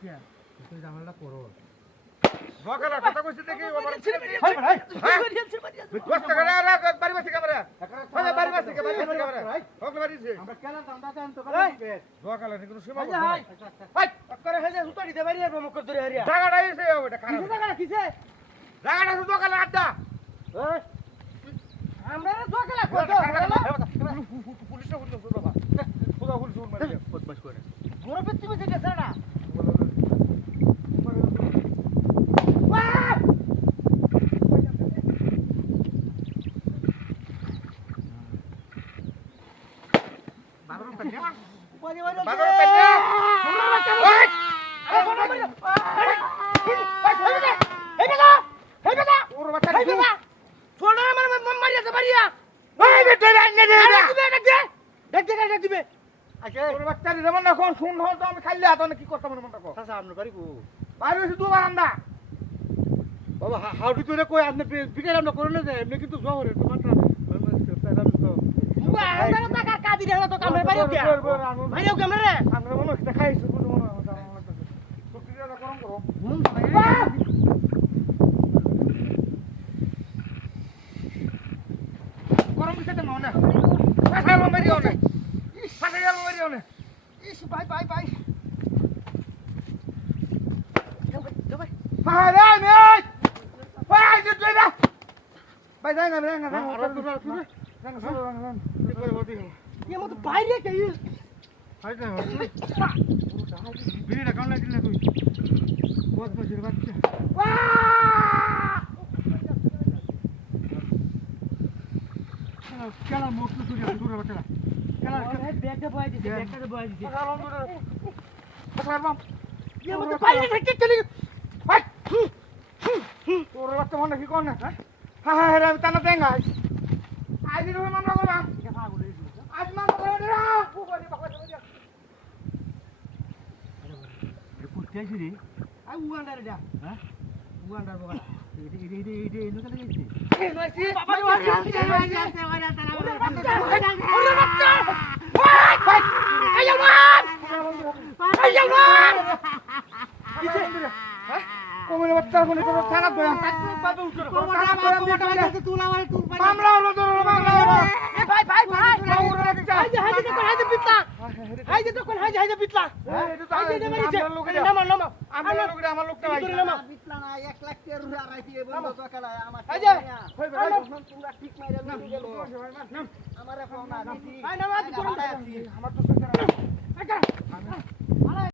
কি তুই জামালটা করো বকালা কথা কইছিস দেখি ওবার হাই ভাই বস্তা করে আর বাড়ি বসে ক্যামেরা মানে বাড়ি বসে ক্যামেরা ওকে বাড়িছে আমরা কেন দামটা দেন তো করে দিবে বকালা নি কোনো সীমা হাই হাই করে হেজে সুতো দিতে পারি আর মুখ ধরে হারিয়া জায়গাটা এসে ওটা খারাপ কিসে জায়গা কিসে জায়গাটা শুধু বকালা আড্ডা এই আমরা দোকালা কত পুলিশে বললো শুধু বাবা শুধু ফুল শুন মানে বদমাশ করে মোর পেটি মেতে গেছে না হাউডি তুই কই আপনি বিকেল আমরা করে না যায় এমনি কিন্তু জহরে তোমারটা টাকা কাদি রে তো কামে পারিও কি মারিও কি আমরে আমরা মনে হচ্ছে খাইছো কোন মনে হচ্ছে প্রক্রিয়াটা গরম করো গরম দিতে না না পাছা মারিও না পাছা মারিও না ইস বাই বাই বাই আরে মেই ভাই যে তুই না ভাই যাই না না না আর তুই ये मत বাইরে কে ভাই না বিড়িটা কান লাগিল না তুই বহুত বছর বাচ্চা কেলা মুখ তো তুই দূরে বাচ্চা কেলা ব্যাগটা বয় দিছে ব্যাগটা বয় দিছে কথা বাম ये मत বাইরে থেকে চলে ভাই তোর বাচ্চা মনে কি কোন না হ্যাঁ হ্যাঁ আমি টানা দেঙ্গা আজ রুমে মামলা করবা আজ মামলা করে রে কুত্তাইছি রে আই উগান্ডার এটা হ্যাঁ উগান্ডার বগা এটা এনো কেন গেছে এই নইছি বাবা ওরে বাচ্চা ভাই আইয়াল কিছে হ্যাঁ কোমরে বাচ্চা কোনে তোর থানা দয়া বাবা উঠো কোমরটা তুলা মারি তুল মামলা হলো তোর মামলা হলো এ ভাই হাই যে পিতলা হাই যে পিতলা আমার লোকটা ভাই পিতলা না 1 লাখ টাকা রুরা রাইতি এই বন্ধ তো কালা আমার হাই যে তোমরা ঠিক মাইরা আমারে ফোন না আমার তো